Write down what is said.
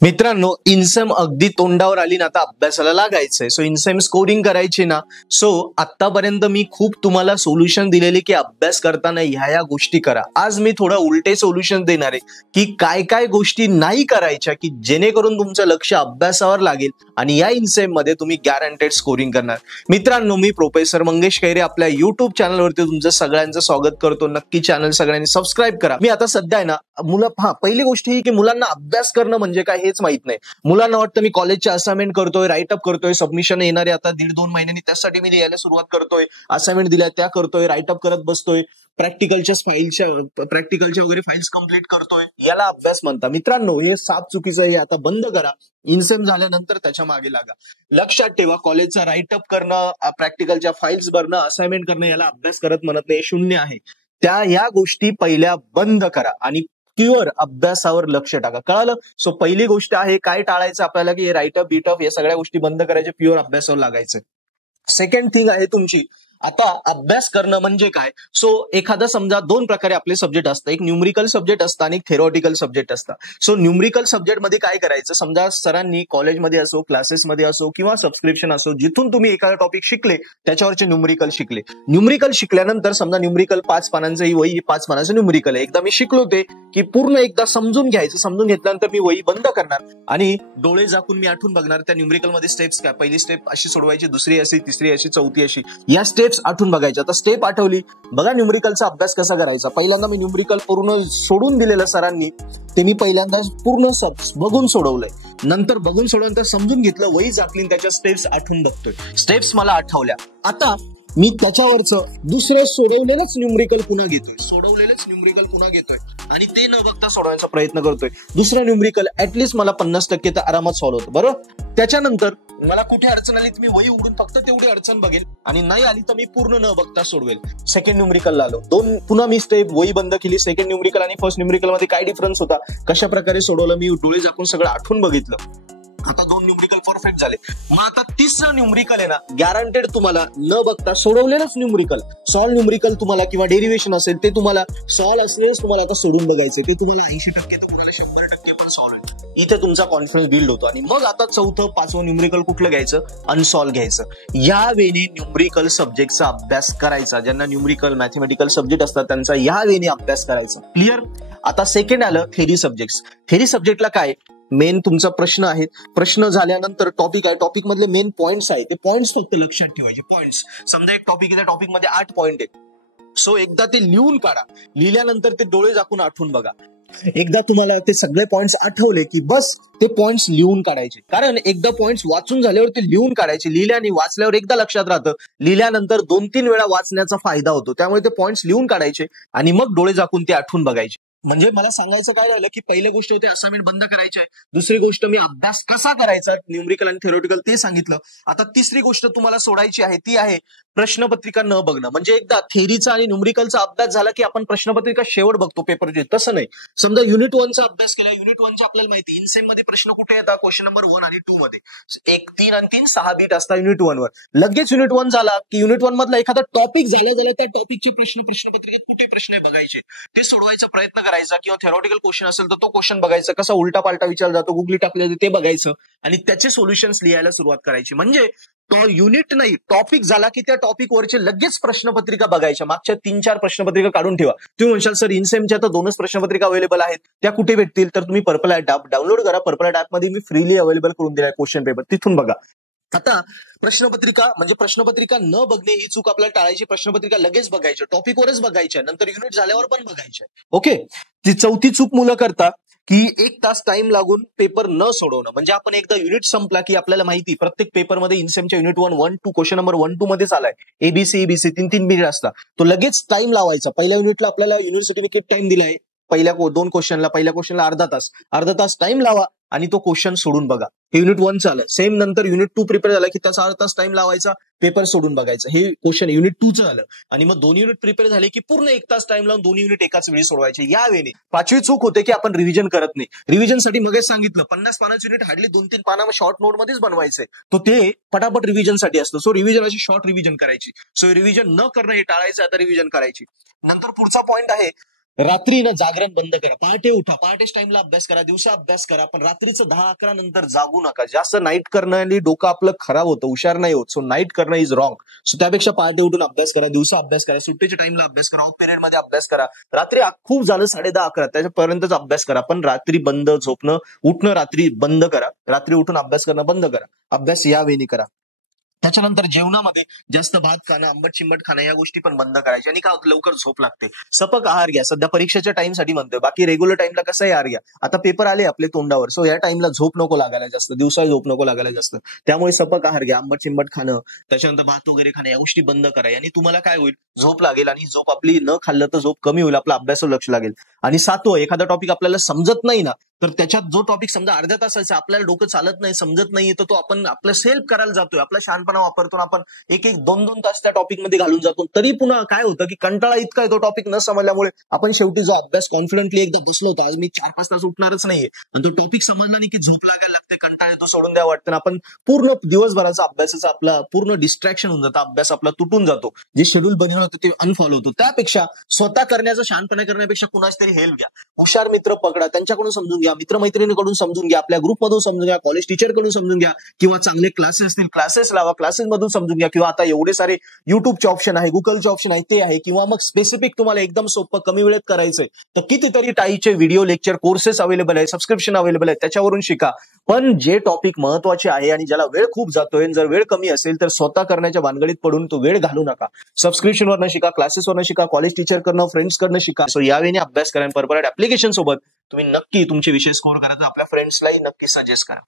मित्रांनो, इनसेम अगदी तोंडावर आली ना, आता अभ्यासाला लागायचंय. सो इनसेम स्कोरिंग करायची ना. सो आतापर्यंत मी खूप तुम्हाला सोल्युशन दिलेले की अभ्यास करताना ह्या गोष्टी करा. आज मी थोडं उलटे सोल्युशन देणार आहे की काय काय गोष्टी नाही करायच्या की जेणेकरून तुमचं लक्ष अभ्यासावर लागेल आणि या इनसेम मध्ये तुम्ही गॅरंटेड स्कोरिंग करणार. मित्रांनो, मी प्रोफेसर मंगेश खैरे आपल्या युट्यूब चॅनलवरती तुमचं सगळ्यांचं स्वागत करतो. नक्की चॅनल सगळ्यांनी सबस्क्राईब करा. मी आता सध्या आहे ना, पहिली गोष्ट ही की मुलांना अभ्यास करणं म्हणजे काय हेच माहित नाही. मुलांना वाटतं मी कॉलेजचे असाइनमेंट करतोय, राईटअप करतोय, सबमिशन येणारे आता 1.5-2 महिन्यांनी, त्यासाठी मी लिहायला सुरुवात करतोय, असाइनमेंट दिल्या त्या करतोय, राईटअप करत बसतोय, प्रॅक्टिकलच्या वगैरे फाईल्स कंप्लीट करतोय, याला अभ्यास म्हणतात. मित्रांनो, हे साप चुकीचं आहे. आता बंद करा. इनसेम झाल्यानंतर त्याच्या मागे लागा. लक्षात ठेवा, कॉलेजचा राईटअप करणं, प्रॅक्टिकलच्या फाईल्स भरणं, असाइनमेंट करणं याला अभ्यास करत म्हणत नाही, शून्य आहे. या गोष्टी पहिल्या बंद करा आणि प्युअर अभ्यासावर लक्ष टाका. कळालं? सो पहिली गोष्ट आहे, काय टाळायचं आपल्याला की राईटअप बीटअप या सगळ्या गोष्टी बंद करायच्या, प्युअर अभ्यासावर लागायचं. सेकंड थिंग आहे तुमची, आता अभ्यास करणं म्हणजे काय. सो एखादा समजा दोन प्रकारे आपले सब्जेक्ट असतात, एक न्यूमरिकल सब्जेक्ट असतं आणि एक थेरॉटिकल सब्जेक्ट असतं. सो न्यूमरिकल सब्जेक्ट मध्ये काय करायचं, समजा सरांनी कॉलेजमध्ये असो, क्लासेसमध्ये असो किंवा सबस्क्रिप्शन असो, जिथून तुम्ही एखादा टॉपिक शिकले त्याच्यावरचे न्यूमरिकल शिकले. न्यूमरिकल शिकल्यानंतर समजा न्यूमरिकल 5 पानांचं ही वही 5 पानाचं न्यूमरिकल आहे. एकदा मी शिकलो ते की पूर्ण एकदा समजून घ्यायचं. समजून घेतल्यानंतर मी वही बंद करणार आणि डोळे झाकून मी आठवून बघणार त्या न्यूमरिकल मध्ये स्टेप्स काय. पहिली स्टेप अशी सोडवायची, दुसरी अशी, तिसरी अशी, चौथी अशी, या स्टेप्स आठवून बघायच्या. आता स्टेप आठवली, बघा न्यूमरिकलचा अभ्यास कसा करायचा. पहिल्यांदा मी न्यूमरिकल पूर्ण सोडून दिलेलं सरांनी, ते मी पहिल्यांदा पूर्ण बघून सोडवलंय. नंतर बघून सोडवल्यानंतर समजून घेतलं, वही झाकली, त्याच्या स्टेप्स आठवून बघतोय. स्टेप्स मला आठवल्या. आता मी त्याच्यावरचं दुसरं सोडवलेलंच न्यूमरिकल पुन्हा घेतोय आणि ते न बघता सोडवायचा प्रयत्न करतोय. दुसरं न्यूमरिकल ऍटलीस्ट मला 50% तर आरामात सॉल्व्ह होतं. बरोबर. त्याच्यानंतर मला कुठे अडचण आली तर मी वही उघडून फक्त तेवढी अडचण बघेल आणि नाही आली तर मी पूर्ण न बघता सोडवेल. सेकंड न्यूमरिकलला आलो, पुन्हा मी स्टेप वही बंद केली. सेकंड न्यूमरिकल आणि फर्स्ट न्यूमरिकल मध्ये काय डिफरन्स होता, कशा प्रकारे सोडवलं, मी डोळे झाकून सगळं आठवून बघितलं. आता 2 न्यूमरिकल परफेक्ट झाले. मग आता तिसरं न्यूमरिकल आहे ना, गॅरंटेड तुम्हाला न बघता सोडवलेलंच न्यूमरिकल, सॉल्व न्यूमरिकल तुम्हाला किंवा डेरिव्हेशन असेल ते तुम्हाला सॉल्व असलेच तुम्हाला आता सोडून बघायचे. ते तुम्हाला 80% तर तुम्हाला 100% पण सॉल्व आहे. इथे तुमचा कॉन्फिडन्स बिल्ड होतो. आणि मग आता चौथं 5वं न्यूमरिकल कुठलं घ्यायचं, अनसॉल्व घ्यायचं. या वेळी न्यूमरिकल सब्जेक्टचा अभ्यास करायचा. ज्यांना न्यूमरिकल मॅथमॅटिकल सब्जेक्ट असतात त्यांचा या वेळी अभ्यास करायचा. क्लिअर. आता सेकंड आलं थेरी सब्जेक्ट. थेरी सब्जेक्टला काय, मेन तुमचा प्रश्न आहे. प्रश्न झाल्यानंतर टॉपिक आहे, टॉपिक मधले मेन पॉइंट्स आहे, ते पॉइंट्स फक्त लक्षात ठेवायचे. पॉइंट्स, समजा एक टॉपिक आहे, त्या टॉपिक मध्ये 8 पॉइंट आहेत. सो एकदा ते लिहून काढा. लिहिल्यानंतर ते डोळे झाकून आठवून बघा. एकदा तुम्हाला ते सगळे पॉइंट्स आठवले की बस ते पॉइंट्स लिहून काढायचे. कारण एकदा पॉइंट्स वाचून झाल्यावर ते लिहून काढायचे. लिहिल्याने वाचल्यावर एकदा लक्षात राहतं, लिहिल्यानंतर 2-3 वेळा वाचण्याचा फायदा होतो. त्यामुळे ते पॉइंट्स लिहून काढायचे आणि मग डोळे झाकून ते आठवून बघायचे. म्हणजे मला सांगायचं काय झालं की पहिली गोष्ट होते असाइनमेंट बंद करायचे, दुसरी गोष्ट मी अभ्यास कसा करायचा न्यूमरिकल आणि थेरॉटिकल ते सांगितलं. आता तिसरी गोष्ट तुम्हाला सोडायची आहे, ती आहे प्रश्नपत्रिका न बघणं. म्हणजे एकदा थेरीचा आणि न्यूमरिकलचा अभ्यास झाला की आपण प्रश्नपत्रिका शेवट बघतो पेपरचे. तसं नाही. समजा युनिट 1चा अभ्यास केला, युनिट 1च्या आपल्याला माहिती इनसेम मध्ये प्रश्न कुठे येतात, क्वेश्चन नंबर 1 आणि 2 मध्ये 1, 3 आणि 3 6 बीट असतात युनिट 1 वर. लगेच युनिट 1 झाला की युनिट 1 मधला एखादा टॉपिक झाला त्या टॉपिकचे प्रश्नपत्रिकेत कुठे प्रश्न आहे बघायचे, ते सोडवायचा प्रयत्न करायचा. किंवा थेरॉटिकल क्वेश्चन असेल तर तो क्वेश्चन बघायचा, कसा उलटा पालटा विचार जातो, गुगली टाकले ते बघायचं आणि त्याचे सोल्युशन्स लिहायला सुरुवात करायची. म्हणजे तो युनिट नाही, टॉपिक झाला की त्या टॉपिक वरचे लगेच प्रश्नपत्रिका बघायच्या. मागच्या 3-4 प्रश्नपत्रिका काढून ठेवा. तुम्ही म्हणशाल सर इनसेमच्या तर 2च प्रश्नपत्रिका अवेलेबल आहेत, त्या कुठे भेटतील, तर तुम्ही पर्पल ऍप डाउनलोड करा. पर्पल ऍप मध्ये मी फ्रीली अवेलेबल करून दिलाय क्वेश्चन पेपर, तिथून बघा. आता प्रश्नपत्रिका म्हणजे प्रश्नपत्रिका न बघणे ही चूक आपल्याला टाळायची. प्रश्नपत्रिका लगेच बघायच्या, टॉपिकवरच बघायच्या, नंतर युनिट झाल्यावर पण बघायच्या. ओके. ती चौथी चूक मुलं करता की 1 तास टाइम लागून पेपर न सोडवणं. म्हणजे आपण एकदा युनिट संपला की आपल्याला माहिती प्रत्येक पेपरमध्ये इनसेमच्या युनिट 1-1-2 क्वेश्चन नंबर 1-2 मध्येच आलाय, एबीसी 3 मिनिट असतात. तो लगेच टाइम लावायचा. पहिल्या युनिटला आपल्याला युनिव्हर्सिटीने किती टाइम दिलाय, पहिल्या 2 क्वेश्चनला, पहिल्या क्वेश्चनला अर्धा तास टाइम लावा आणि तो क्वेश्चन सोडून बघा. हे युनिट 1 झालं. सेम नंतर युनिट 2 प्रिपेअर झाला की त्याचा अर्धा तास टाइम लावायचा, पेपर सोडून बघायचं. हे क्वेश्चन युनिट 2चं झालं. आणि मग 2 युनिट प्रिपेअर झाले की पूर्ण 1 तास टाइम लावून 2 युनिट एकाच वेळी सोडवायचे. या वेळी 5वी चूक होते की आपण रिव्हिजन करत नाही. रिव्हिजनसाठी मगच सांगितलं 50 पानाचं युनिट हार्डली 2-3 पाना शॉर्ट नोट मध्येच बनवायचंय. तो ते पटापट रिव्हिजनसाठी असतं. सो रिव्हिजन अशी शॉर्ट रिव्हिजन करायची. सो रिव्हिजन न करणं हे टाळायचं, आता रिव्हिजन करायची. नंतर पुढचा पॉइंट आहे रात्री ना जागरण बंद करा, पहाटे उठा, पहाटेच टाइमला अभ्यास करा, दिवसा अभ्यास करा, पण रात्रीचं 10-11 नंतर जागू नका. जास्त नाईट करणं डोकं आपलं खराब होतं, हुशार नाही होत. सो नाईट करणं इज रॉंग. सो त्यापेक्षा पहाटे उठून अभ्यास करा, दिवसा अभ्यास करा, सुट्टीच्या टाइमला अभ्यास करा, ऑफ पिरियड मध्ये अभ्यास करा. रात्री खूप झालं 10:30-11 त्याच्यापर्यंतच अभ्यास करा, पण रात्री बंद झोपणं, उठणं रात्री बंद करा. रात्री उठून अभ्यास करणं बंद करा. अभ्यास या वेळी करा. त्याच्यानंतर जेवणामध्ये जास्त भात खाणं, आंबट चिंबट खाणं या गोष्टी पण बंद करायच्या. आणि काय होतं, लवकर झोप लागते. सपक आहार घ्या. सध्या परीक्षेच्या टाइमसाठी म्हणतोय, बाकी रेग्युलर टाइमला कसाही आहार घ्या. आता पेपर आले आपले तोंडावर, सो या टाइमला झोप नको लागायला जास्त, दिवसा झोप नको लागायला जास्त. त्यामुळे सपक आहार घ्या, आंबट चिंबट खाणं, त्याच्यानंतर भात वगैरे खाणं या गोष्टी बंद करा. आणि तुम्हाला काय होईल, झोप लागेल. आणि झोप आपली न खाल्लं तर झोप कमी होईल, आपला अभ्यासावर लक्ष लागेल. आणि 7, एखादा टॉपिक आपल्याला समजत नाही ना, तर त्याच्यात जो टॉपिक समजा अर्ध्या तासाचा आपल्याला डोकं चालत नाही, समजत नाही, तर तो आपण आपलं सेल्फ करायला जातोय, आपला शहाणपणा वापरतो, आपण 1-2 तास त्या टॉपिक मध्ये घालून जातो. तरी पुन्हा काय होतं की कंटाळा इतका आहे तो टॉपिक न समजल्यामुळे, आपण शेवटी जो अभ्यास कॉन्फिडंटली एकदा बसलो होतो, आज मी 4-5 तास उठणारच नाहीये, आणि तो टॉपिक समजला नाही की झोप लागायला लागते, कंटाळा तो सोडून द्यावा वाटतं. आपण पूर्ण दिवसभराचा अभ्यासाचा आपला पूर्ण डिस्ट्रॅक्शन होऊन जातं, अभ्यास आपला तुटून जातो, जे शेड्यूल बनवलं होतं ते अनफॉलो होतो. त्यापेक्षा स्वतः करण्याचं, शहाणपणा करण्यापेक्षा कुणाच तरी हेल्प घ्या. हुशार मित्र पकडा, त्यांच्याकडून समजून घ्या, मित्रमैत्रिणीकडून समजून घ्या, आपल्या ग्रुपमधून समजून घ्या, कॉलेज टीचरकडून समजून घ्या, किंवा चांगले क्लासेस असतील क्लासेस लावा, क्लासेस मधून समजून घ्या, किंवा आता एवढे सारे युट्यूबचे ऑप्शन आहे, गुगलचे ऑप्शन आहे ते आहे, किंवा मग स्पेसिफिक तुम्हाला एकदम सोपं कमी वेळेत करायचंय तर कितीतरी टाईचे व्हिडिओ लेक्चर कोर्सेस अवेलेबल आहे, सबस्क्रिप्शन अवेलेबल आहे, त्याच्यावरून शिका. पण जे टॉपिक महत्वाचे आहे आणि ज्याला वेळ खूप जातोय, जर वेळ कमी असेल तर स्वतः करण्याच्या भानगडीत पडून तो वेळ घालू नका. सबस्क्रिप्शनवरनं शिका, क्लासेसवरनं शिका, कॉलेज टीचरकडनं, फ्रेंड्सकडनं शिका. सो यावेळी अभ्यास करा. परपराट ऍप्लिकेशन सोबत तुम्ही नक्की तुमचे विषय स्कोर करा, तर आपल्या फ्रेंड्सलाही नक्की सजेस्ट करा.